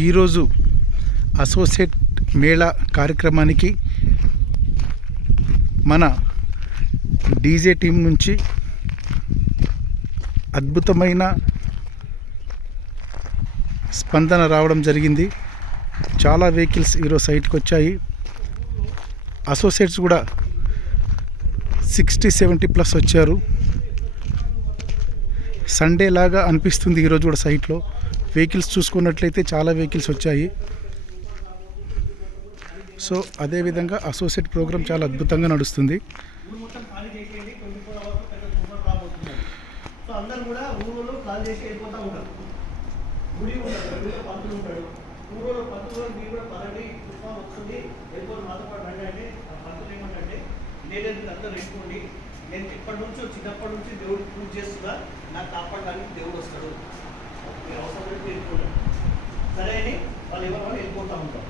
ఈరోజు అసోసియేట్ మేళా కార్యక్రమానికి మన డీజే టీం నుంచి అద్భుతమైన స్పందన రావడం జరిగింది. చాలా వెహికల్స్ ఈరోజు సైట్కి వచ్చాయి. అసోసియేట్స్ కూడా 60-70+ వచ్చారు. సండే లాగా అనిపిస్తుంది ఈరోజు కూడా సైట్లో. వెహికల్స్ చూసుకున్నట్లయితే చాలా వెహికల్స్ వచ్చాయి. సో అదేవిధంగా అసోసియేట్ ప్రోగ్రామ్ చాలా అద్భుతంగా నడుస్తుంది. అందరూ కూడా ఊళ్ళో కాల్ చేసి వెళ్ళిపోతూ ఉంటారు. గుడి ఉంటాడు, పంతులు ఉంటాడు. ఊళ్ళో పంతులు మీరు కూడా పదండి, పుష్పం వస్తుంది, వెళ్ళిపోయి మాతో పాటు రండి అంటే ఆ పంతులు ఏమంటే లేదంటే అందరూ వెళ్ళిపోండి, నేను ఎప్పటి నుంచో చిన్నప్పటి నుంచి దేవుడు పూజ చేస్తున్నా, నాకు కాపాడడానికి దేవుడు వస్తాడు, మీరు అవసరం పెట్టి వెళ్ళిపోండి. సరే అని వాళ్ళు ఎవరు వెళ్ళిపోతూ ఉంటారు.